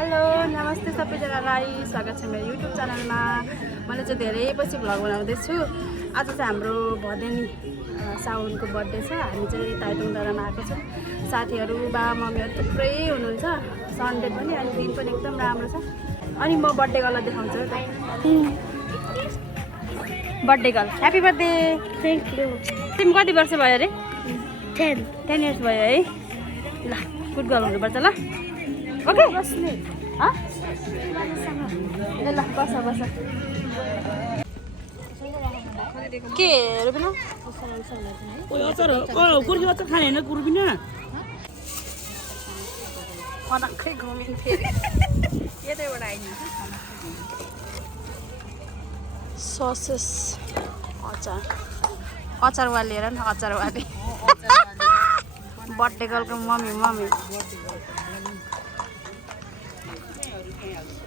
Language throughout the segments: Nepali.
हेलो नमस्ते सबैजनालाई स्वागत छ मेरो युट्युब च्यानलमा। मैले चाहिँ धेरै पछि भ्लग बनाउँदैछु। आज चाहिँ हाम्रो भदेनी साउनको बर्थडे छ। हामी चाहिँ ताइतुङडाँडामा आएको छौँ। साथीहरू बाबा मम्मीहरू थुप्रै हुनुहुन्छ। सन्डे पनि अनि दिन पनि एकदम राम्रो छ। अनि म बर्थडे गर्ललाई देखाउँछु। Birthday girl happy birthday. Thank you. तिमी कति वर्ष भयो अरे? 10 इयर्स भयो है। ल गुड गर्ल हुनुपर्छ ल। ओके बस्ने ल बस बस के रुबिना अचार कुर्की अचार खाने होइन कुर्बिना पटक्कै घुमिन्थ्यो यतैबाट आइदिन्छ ससेस अचारवा लिएर नि अचारवाले बर्थडे गर्लको मम्मी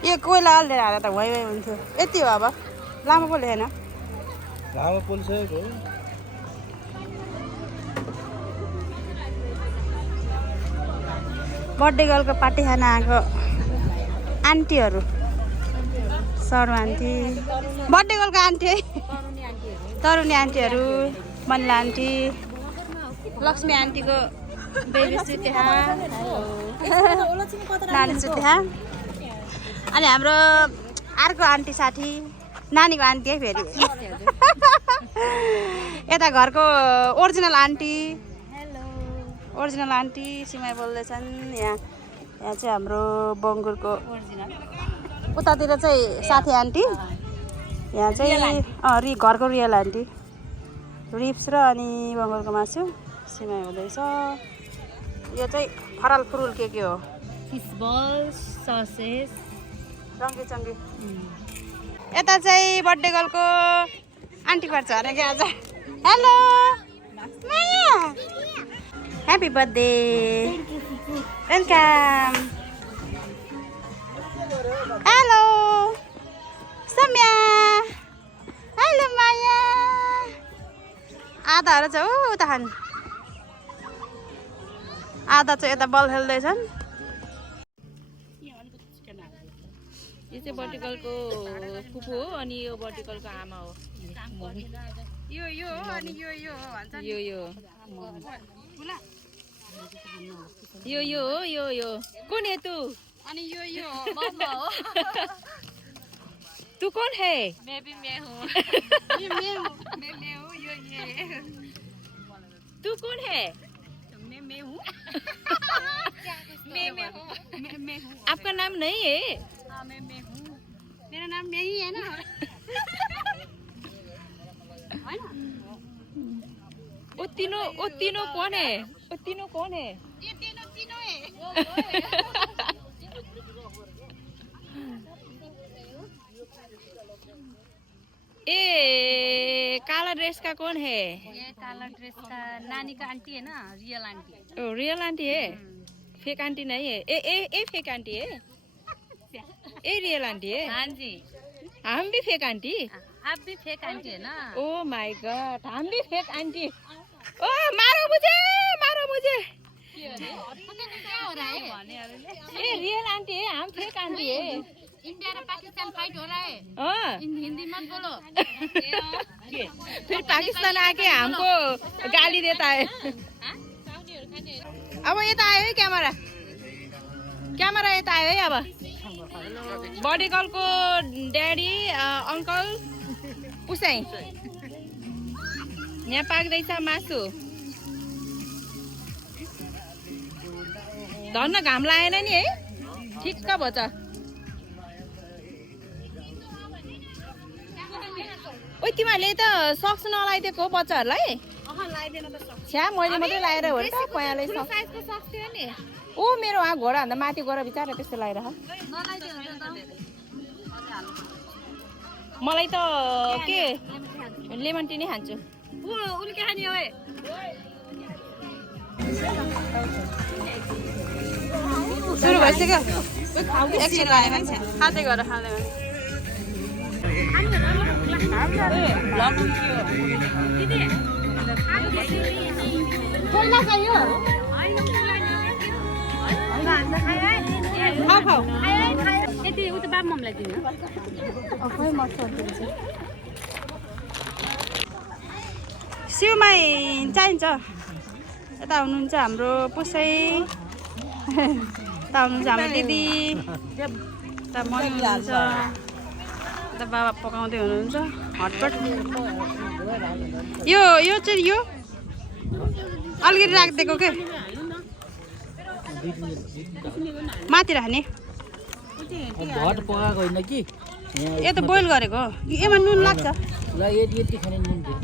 यो कोइला हालेर हालेर त भइ हुन्थ्यो। यति हो अब लामो पोल होइन लामो पोल सकेको बर्थडे गर्लको पार्टी खाना आएको आन्टीहरू सरु आन्टी बर्थडे गर्लको आन्टी है तरुणी आन्टीहरू मनिला आन्टी लक्ष्मी आन्टीको बेबी सुत्या नानी सुत्या अनि हाम्रो अर्को आन्टी साथी नानीको आन्टी है फेरि यता घरको ओरिजिनल आन्टी ओरिजिनल आन्टी सिमाई बोल्दैछन्। यहाँ चाहिँ हाम्रो बङ्गुरको उतातिर चाहिँ साथी आन्टी यहाँ चाहिँ घरको रियल आन्टी रिप्स र अनि बङ्गुरको मासु सिमाई हुँदैछ। यो चाहिँ फराल फुरुल के हो फिस बल ससेस रङ्गी चङ्गी। यता चाहिँ बर्थडे गर्लको आन्टी पर्छ अरे क्या आज। Hello Maya happy birthday welcome. Hello Samya hello Maya आधाहरू चाहिँ उता खानु आधा चाहिँ यता बल खेल्दैछन्। यो चाहिँ बर्टिकलको फुपू हो अनि यो बर्टिकलको आमा हो। यो हो अनि यो हो भन्छ यो हो कौन है तू? अनि यो मम्मा हो। तू कौन है? मैं भी मैं हूँ। ये मैं हूँ ये तू कौन है? मैं हूँ। मैं हूँ। आपका नाम नहीं है? हाँ मैं हूँ। मेरा नाम नहीं है ना। वो तीनों कौन है? वो तीनों कौन है? ये तीनों है। ए काला ड्रेस का कौन है? ये काला ड्रेस का नानी का आंटी है ना, रियल आंटी। ओ रियल आंटी है, फेक आंटी नहीं है। ए फेक आंटी है, ए रियल आंटी है। हाँ जी हम भी फेक आंटी। आप भी फेक आंटी है ना। ओ माय गॉड हम भी फेक आंटी। ओ मारो मुझे क्या हो रहा है? ये रियल आंटी है, हम फेक आंटी है। इंडिया और पाकिस्तान फाइट हो रहा है। हाँ हिंदी मत बोलो। फिर पाकिस्तान आके हमको गाली देता है। अब यता आयो है क्यामेरा यता आयो है। अब बडी गर्लको ड्याडी अङ्कल पुसाई यहाँ पाक्दैछ मासु। धन्न घाम लागेन नि है, ठिक्क भयो त। ओ तिमीहरूले त सक्स नलाइदिएको हो बच्चाहरूलाई? छ्या मैले मात्रै लगाएर हो नि त पयाले सक्स। ओ मेरो वहाँ घोडाभन्दा माथि गएर बिचारा त्यस्तो लगाइरह। मलाई त के लेमन टी नै खान्छु। उनके खानी हो। सुरु भइसक्यो एकछिन लाने मान्छे खाँदै गर खाँदै खाऊ सिउमाई चाहिन्छ यता हुनुहुन्छ हाम्रो पुसै यता हुनुहुन्छ हाम्रो दिदी यता मम्मी हुनुहुन्छ यता बाबा पकाउँदै हुनुहुन्छ हटपट यो चाहिँ यो अलिकति राखिदिएको के माथि राख्ने भट पकाएको होइन कि यो त बोइल गरेको यसमा नुन लाग्छ ल यति खाने नुन थियो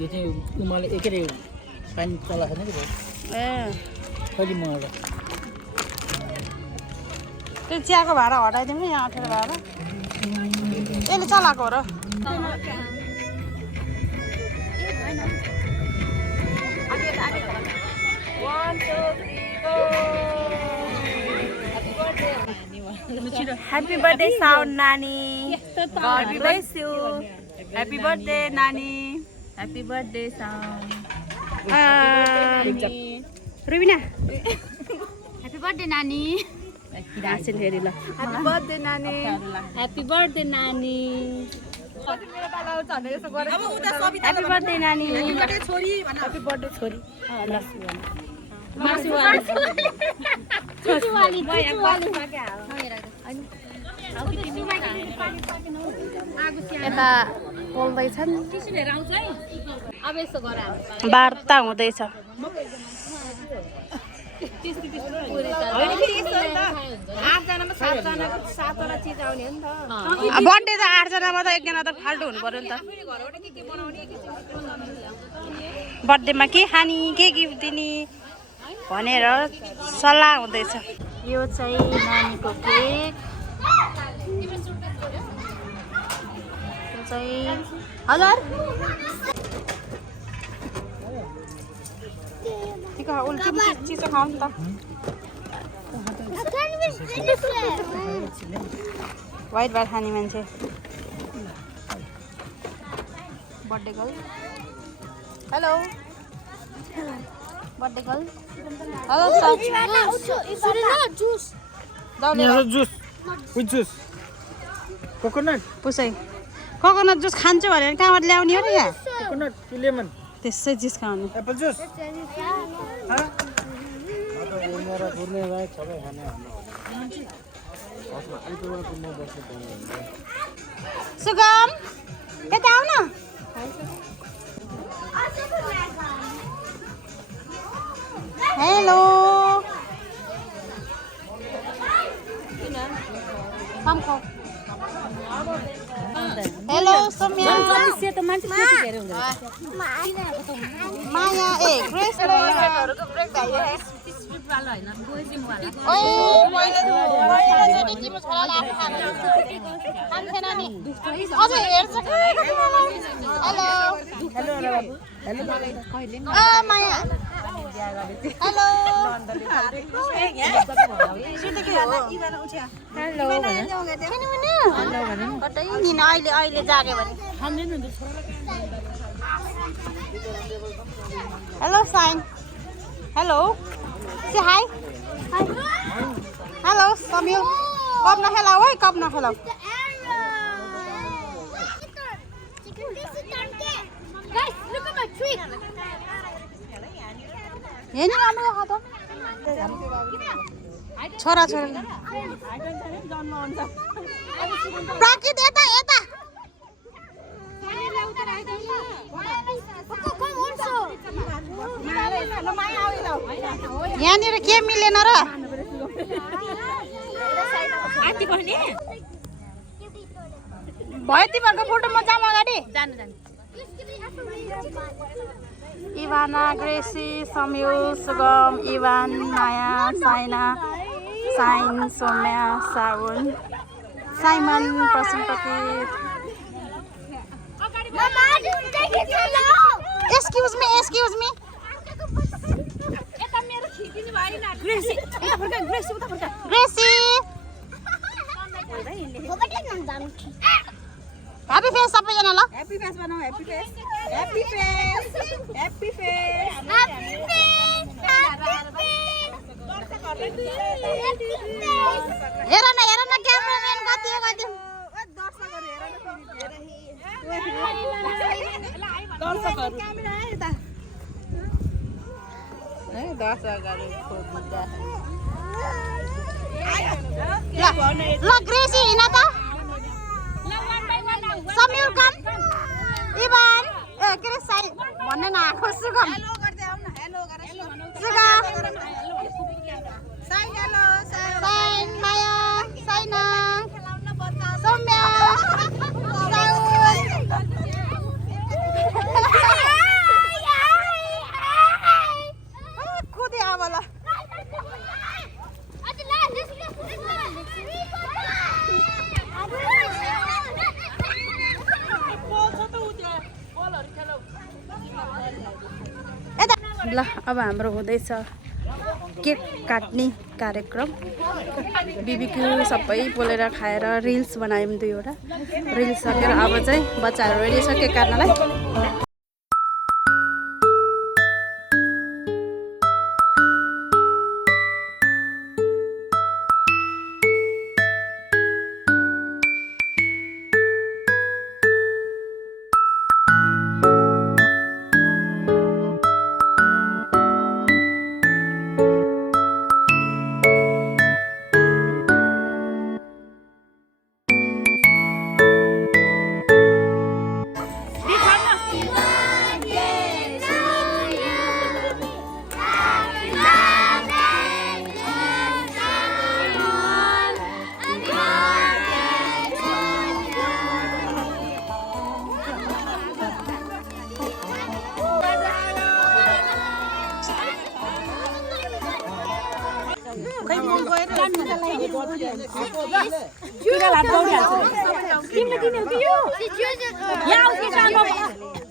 यो चाहिँ उमाले एकै पानी चलाएको छैन कि ए कहिले मगाएको त्यो चियाको भाडा हटाइदिउँ यहाँ अठेर भाडा यसले चलाएको हो र Happy birthday, Sound Nani. God bless you. Happy birthday, Nani. Happy birthday, Sound. Rubina Happy birthday, Nani. हाँसिन् फेरि ल Happy birthday, Nani. Happy birthday, Nani. Happy birthday, Nani. Happy birthday, छोरी. यता बोल्दैछन् अब यसो गर वार्ता हुँदैछ बर्थडे त 8 जनामा त एकजना त फाल्टो हुनु पर्यो नि त बर्थडेमा के खाने के गिफ्ट दिने भनेर सल्लाह हुँदैछ यो चाहिँ नानीको केक यो चाहिँ हजुर उल्टी चिसो खाउँ त व्हाइट बार खाने मान्छे birthday girl hello birthday girl hello juice coconut पुसै कोकोनट जुस खान्छु भनेर कहाँबाट ल्याउने हो र यहाँ कोकोनट कि लेमन त्यसै जुस खाउने एप्पल जुस सुगम यता आऊ न हेलो हेलो सोम्या माया ए ग्रेस माया हेलो अहिले जाग्यो भने हेलो साइन हेलो से हाई हेलो समीर कप नखेलाऊ है कप नखेलाऊ हेर्नु राम्रो खाँदा छोरा छोरा प्रकृत यता यता यहाँनिर के मिलेन र भयो तिमीहरूको फोटो म जाम अगाडि इभाना ग्रेसी सम्यु सुगम इभान माया साइना साइन सोम्या साउन Simon Prasanna Prakrit excuse me Gracie happy face सबैजना ल ह्यापी फेस बनाऊ happy face happy face happy face हेर न क्यामेराम्यान ल ग्रेसी हिँड त समीर कम इभान ए के रे साइ भन्ने नआएको सुगम हेलो गर्दै आउन हेलो गरेर सुगम साइ हेलो साइ माया साइना सौम्या कुदे आवाला ल अब हाम्रो हुँदैछ केक काट्ने कार्यक्रम बिबीक्यू सबै पोलेर खाएर रिल्स बनायौँ 2 वटा रिल्स सकेर अब चाहिँ बच्चाहरू रेडी छ केक काट्नलाई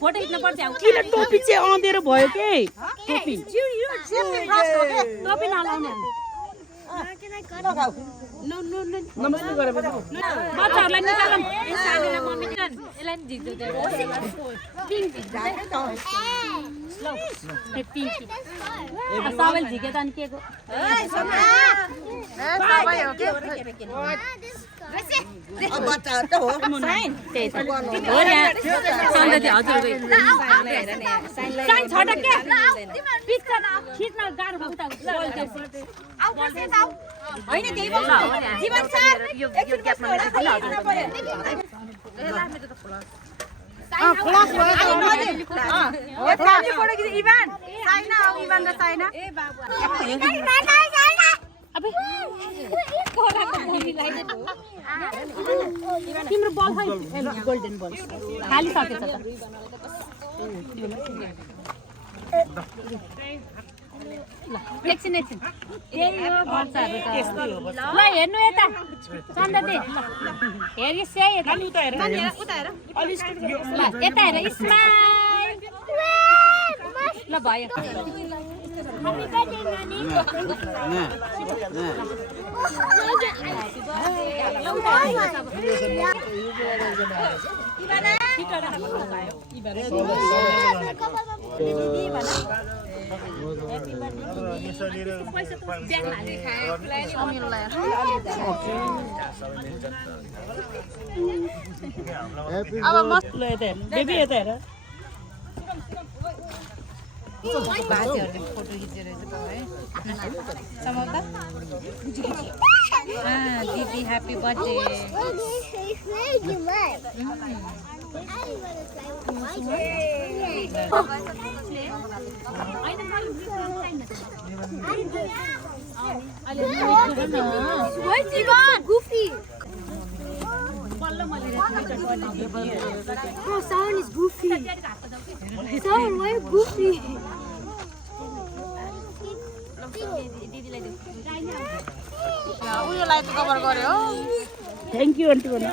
फोटो खिच्न पर्छ किन टोपी चाहिँ आउँदेर भयो के टोपी टोपी नलाउने नमस्ते गरे बच्चाहरुलाई निकालम सानीलाई मम्मी यसलाई नि झिक्दो पिङ्क पिङ्क सबैले झिके त अनि के को सबै हो के बच्चा त हो साइन त्यही त हो नि सन्दति हजुरको साइन छोटा के पिक्चर खिच्न गाह्रो उता आउ बसे जाऊ हैन त्यही बोल्छ जीवन सर यो ग्यापमा मेसेज दिन हजुर फ्लास भयो त इभान साइना हो इभान र साइना ए बाबु अबे तिम्रो बल खै गोल्डन बल खाली सकेछ त एकछिन एकछिन त्यही हो बच्चाहरु त ल हेर्नु यता चन्दती हेरि से यता उता हेर उता हेर अलि स्ट्रेट ल यता हेर स्माइल ल भयो हामी कतै नानी अब मस्त ल यता बेबी यता हेर बाजेहरुले फोटो खिचेर चाहिँ समाउँदा दिदी happy birthday Oh, Sound is goofy. Sound, why goofy? उयोलाई त कभर गर्यो थ्यांक यू आन्टी भन्नु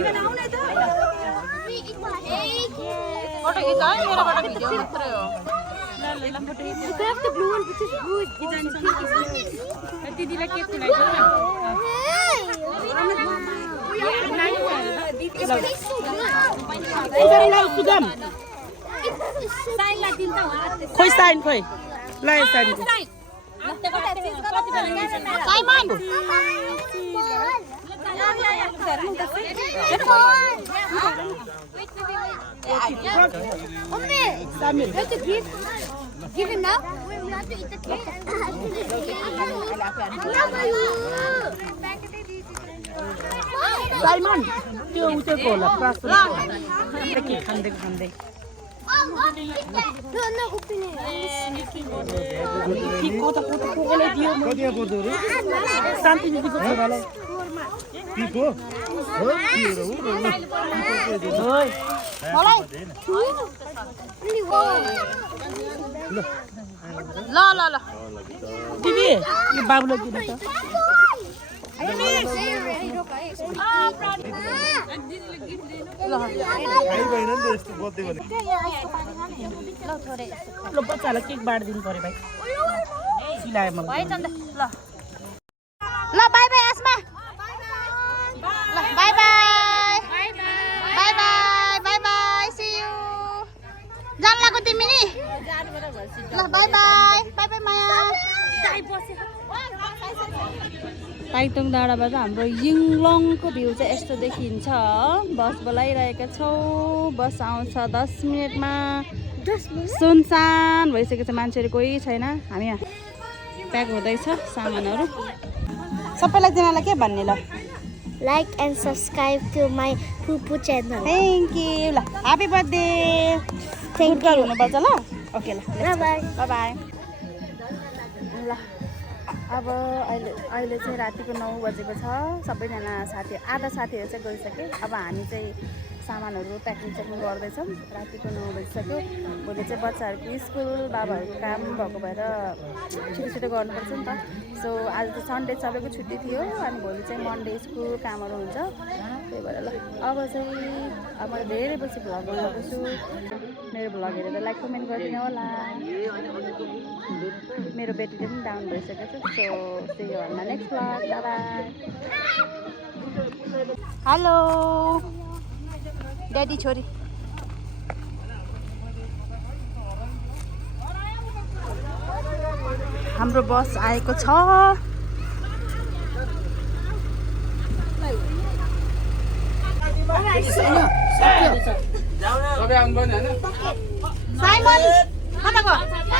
इभन आउने त फोटो खिच है मेरोबाट भिडियो मात्रै हो ल ल फोटो खिच You have the blue one which is good. दिदीलाई के खुलाइदिनु खोइ साइन खोइ ल साइन साइमन हेर न Give him now. We have to eat the cake. Simon त्यो उतेको होला प्रास्ताव के खाँदै खाँदै कता कोले दियो कतिमा पर्दो रे शान्ति दिदीको छोरालाई पिको हो मलाई ल ल ल दिदी यो बाबुलाई दिनु त ल बच्चालाई केक बाँडिदिनु पर्यो भाइ सिलायो मलाई ल बाई बाई आसमा ल bye bye bye bye bye bye see you जान लाग्यो तिमी नि ल bye bye bye bye Maya Paitong डाँडाबाट हाम्रो यिङलङको भ्यू चाहिँ यस्तो देखिन्छ बस बोलाइरहेका छौँ बस आउँछ 10 मिनटमा सुनसान भइसकेको छ मान्छेहरू कोही छैन हामी यहाँ प्याक हुँदैछ सामानहरू सबैलाई जनालाई के भन्ने ल Like and subscribe to my Pupu channel. Thank you ल happy birthday Thank you you. हुनुपर्छ ल ओके ल Bye bye. बाई बाई ल अब अहिले चाहिँ रातिको 9 बजेको छ सबैजना आधा साथीहरू चाहिँ गइसक्यो अब हामी चाहिँ सामानहरू प्याकिङ गर्दैछौँ रातिको 9 बजिसक्यो भोलि चाहिँ बच्चाहरूको स्कुल बाबाहरूको काम भएको भएर छिटो गर्नुपर्छ नि त सो आज त सन्डे सबैको छुट्टी थियो अनि भोलि चाहिँ मन्डे स्कुल कामहरू हुन्छ त्यही भएर ल अब चाहिँ अब मैले धेरै पछि भ्लग बनाएको छु मेरो भ्लग हेरेर लाइक कमेन्ट गरिदिनु होला मेरो ब्याट्री पनि डाउन भइसकेको छ सो त्यही हो next vlog bye hello daddy छोरी हाम्रो बस आएको छ साइमन कता गयो